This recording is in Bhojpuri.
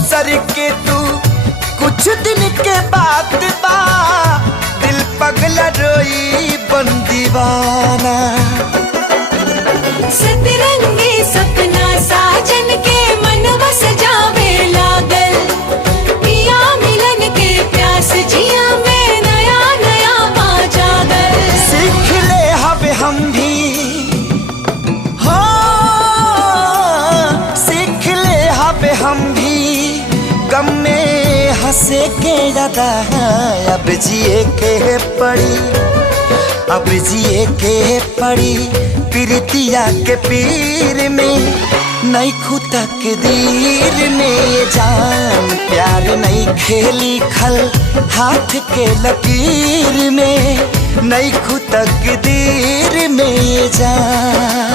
दोसर के तू कुछ दिन के बाद बा दिल पगला रोई बन दीवाना। सतरंगी सपना साजन के मनवा सजावे लागल, पिया मिलन के प्यास जिया में नया नया पा जागल। सीख ले हवे हम भी हो, सीख ले हवे हम भी गम में हंसे के ज्यादा अब जिए के पड़ी, अब जिए के पड़ी प्रीतिया के पीर में नहीं खुतक दीर में जान। प्यार नहीं खेली खल हाथ के लकीर में नहीं खुतक दीर में जान।